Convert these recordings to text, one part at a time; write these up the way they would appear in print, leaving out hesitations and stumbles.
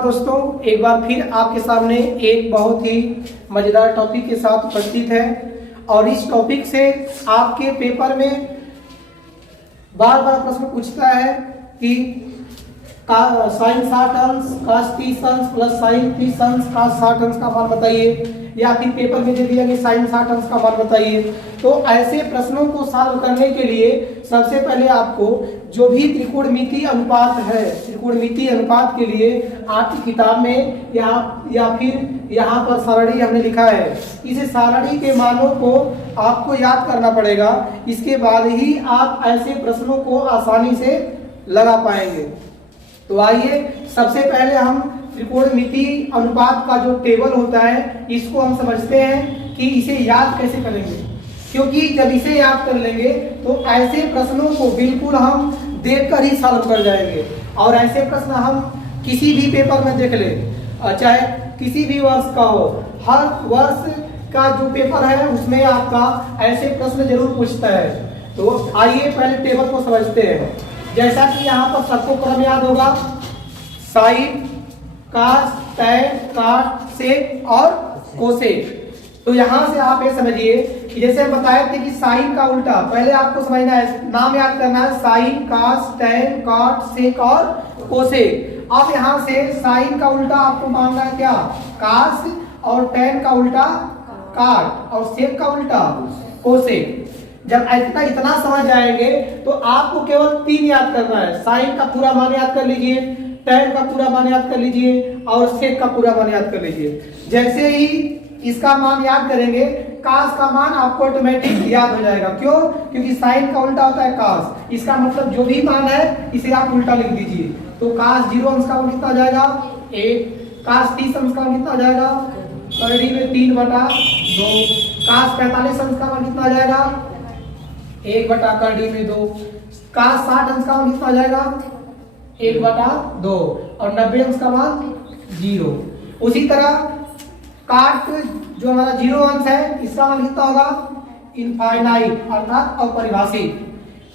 नमस्कार दोस्तों, एक बार फिर आपके सामने एक बहुत ही मजेदार टॉपिक के साथ उपस्थित है और इस टॉपिक से आपके पेपर में बार बार प्रश्न पूछता है कि साइन 60 अंश cos 30 अंश प्लस साइन 30 अंश cos 60 अंश का मान बताइए, या फिर पेपर में दे दिया कि साइन 60 अंश का मान बताइए। तो ऐसे प्रश्नों को सॉल्व करने के लिए सबसे पहले आपको जो भी त्रिकोणमितीय अनुपात है, त्रिकोणमितीय अनुपात के लिए आपकी किताब में या फिर यहाँ पर सारणी हमने लिखा है, इस सारणी के मानों को आपको याद करना पड़ेगा। इसके बाद ही आप ऐसे प्रश्नों को आसानी से लगा पाएंगे। तो आइए सबसे पहले हम त्रिकोणमितीय अनुपात का जो टेबल होता है इसको हम समझते हैं कि इसे याद कैसे करेंगे, क्योंकि जब इसे याद कर लेंगे तो ऐसे प्रश्नों को बिल्कुल हम देखकर ही सॉल्व कर जाएंगे। और ऐसे प्रश्न हम किसी भी पेपर में देख ले, चाहे किसी भी वर्ष का हो, हर वर्ष का जो पेपर है उसमें आपका ऐसे प्रश्न जरूर पूछता है। तो आइए पहले टेबल को समझते हैं। जैसा कि यहाँ पर सबको क्रम याद होगा, साइन, कास, टैन, काट, सेक और कोसेक। तो यहाँ से आप ये समझिए कि जैसे हम बताए थे कि साइन का उल्टा पहले आपको समझना है, नाम याद करना है, साइन, कास, टैन, काट, सेक और कोसेक। अब यहाँ से साइन का उल्टा आपको मानना है क्या, कास, और टैन का उल्टा काट, और सेक का उल्टा कोसेक। जब इतना समझ जाएंगे तो आपको केवल 3 याद करना है, साइन का पूरा मान याद कर लीजिए, टैन का पूरा मान याद कर लीजिए और सेक का पूरा मान याद कर लीजिए। जैसे ही इसका मान याद करेंगे, कास का मान आपको ऑटोमेटिक याद हो जाएगा। क्यों? क्योंकि साइन का उल्टा होता है कास। इसका मतलब जो भी मान है इसे आप उल्टा लिख दीजिए। तो कास 0 अंश का मान कितना आ जाएगा 1, कास 30 अंश का मान कितना आ जाएगा करड़ी में 3/2, कास 45 अंश का मान कितना आ जाएगा 1 करड़ी में 2, कास 60 अंश का मान कितना आ जाएगा 1/2 और 90 अंश का मान 0। उसी तरह काट जो हमारा 0 अंश है इसका मान कितना होगा इनफाइनाइट अर्थात अपरिभाषित।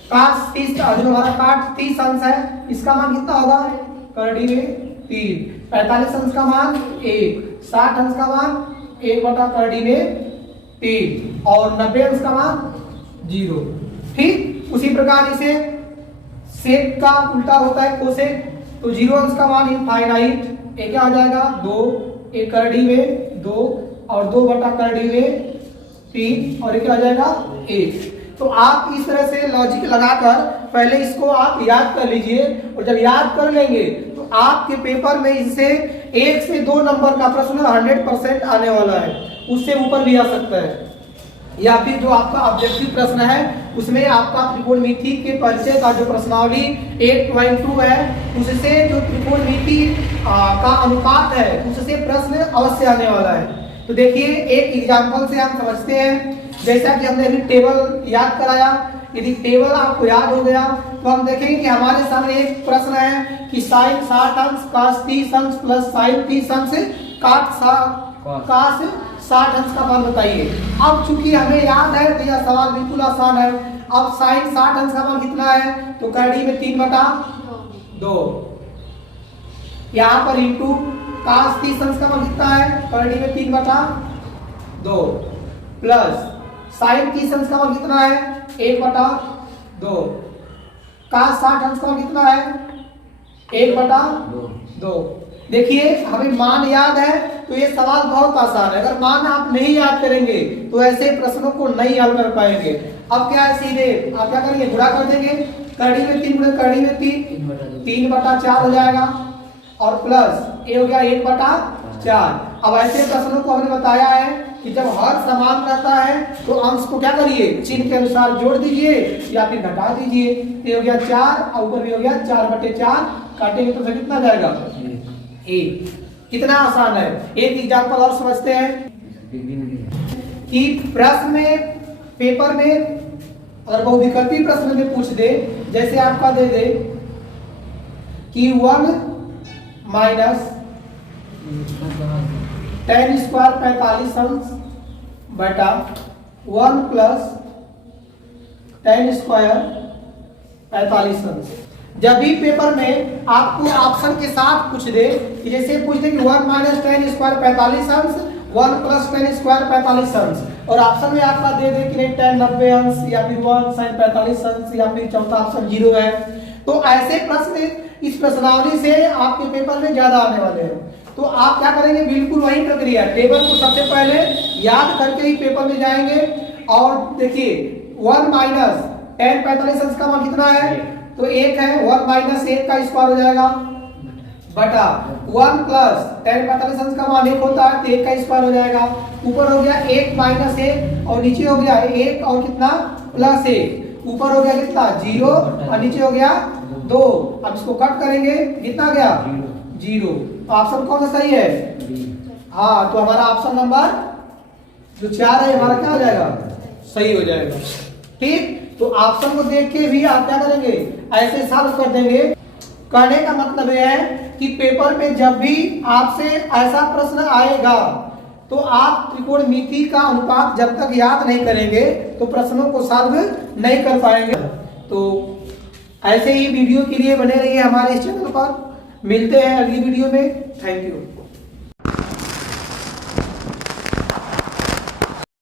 कास 30 जो हमारा काट 30 अंश है इसका मान कितना होगा करड़ी में 3, 45 अंश का मान 1, 60 अंश का मान 1/करड़ी में 3 और 90 अंश का मान 0। ठीक उसी प्रकार इसे सेक का उल्टा होता है कोसेक। तो 0 अंश का मान इनफाइनाइट, एक क्या हो जाएगा 2, 1 करड़ी में 2 और 2/करड़ी में 3 और एक क्या हो जाएगा 1। तो आप इस तरह से लॉजिक लगाकर पहले इसको आप याद कर लीजिए, और जब याद कर लेंगे तो आपके पेपर में इससे 1 से 2 नंबर का प्रश्न 100% आने वाला है, उससे ऊपर भी आ सकता है। या फिर जो आपका ऑब्जेक्टिव प्रश्न है उसमें आपका त्रिकोणमिति के परिचय का जो प्रश्नावली 8.2 है उससे जो त्रिकोणमिति का अनुपात है उससे प्रश्न अवश्य आने वाला है। तो देखिए एक एग्जांपल से हम समझते हैं। जैसा कि हमने अभी टेबल याद कराया, यदि टेबल आपको याद हो गया तो हम देखेंगे कि हमारे सामने एक प्रश्न है कि साइन 60 अंश cos 30 अंश प्लस साइन 30 अंश काट कास 60 अंश का मान बताइए। अब चूंकि हमें याद है तो यह सवाल बिल्कुल आसान है। अब साइन 60 अंश का मान कितना है तो करड़ी में 3/2, यहाँ पर इंटू कास 30 अंश का मान कितना है करड़ी में 3/2 प्लस साइन 30 अंश का मान कितना है 1/2, कास 60 अंश का मान कितना है 1/2। देखिए हमें मान याद है तो ये सवाल बहुत आसान है। अगर मान आप नहीं याद करेंगे तो ऐसे प्रश्नों को नहीं हल कर पाएंगे। अब क्या है, सीधे आप क्या करेंगे गुणा कर देंगे, करड़ी में 3 गुणे करड़ी में 3/4 हो जाएगा और प्लस ये हो गया 1/4। अब ऐसे प्रश्नों को हमने बताया है कि जब हर समान रहता है तो अंश को क्या करिए चिन्ह के अनुसार जोड़ दीजिए या फिर घटा दीजिए। ये हो गया 4 और ऊपर भी हो गया 4/4, काटेंगे तो फिर कितना जाएगा 1। कितना आसान है। एक एग्जांपल और समझते हैं कि प्रश्न में पेपर में अगर बहुविकल्पी प्रश्न में पूछ दे, जैसे आपका दे दे कि 1 माइनस tan स्क्वायर 45 अंश बटा 1 प्लस tan स्क्वायर 45 अंश। जब भी पेपर में आपको ऑप्शन के साथ पूछ दे कि जैसे पूछ दे कि 1 माइनस टेन स्क्वायर 45 अंश, 1 प्लस टेन स्क्वायर 45 अंश, और ऑप्शन में आपका दे दे कि नहीं 10 90 अंश या फिर 1 sin 45 अंश या फिर चौथा ऑप्शन 0 है, तो ऐसे प्रश्न इस प्रश्नावली से आपके पेपर में ज्यादा आने वाले हैं। तो आप क्या करेंगे, बिल्कुल वही प्रक्रिया, टेबल को सबसे पहले याद करके ही पेपर में जाएंगे। और देखिए 1 माइनस टेन 45 अंश का मान कितना है, तो 1 है, 1 माइनस 1 का स्क्वायर हो जाएगा बटा 1 प्लस टेन 45 अंश का मान 1 होता है तो 1 का स्क्वायर हो जाएगा। ऊपर हो गया 1 माइनस 1 और नीचे हो गया 1 और कितना प्लस 1, ऊपर हो गया कितना 0 और नीचे हो गया 2। अब इसको कट करेंगे कितना गया 0। ऑप्शन कौन सा सही है, हाँ, तो हमारा ऑप्शन नंबर जो 4 है हमारा क्या हो जाएगा, सही हो जाएगा। ठीक, तो ऑप्शन को देख के भी आप क्या करेंगे, ऐसे सॉल्व कर देंगे। कहने का मतलब यह है कि पेपर में जब भी आपसे ऐसा प्रश्न आएगा तो आप त्रिकोणमिति का अनुपात जब तक याद नहीं करेंगे तो प्रश्नों को सॉल्व नहीं कर पाएंगे। तो ऐसे ही वीडियो के लिए बने रहिए हमारे इस चैनल पर। मिलते हैं अगली वीडियो में। Thank you.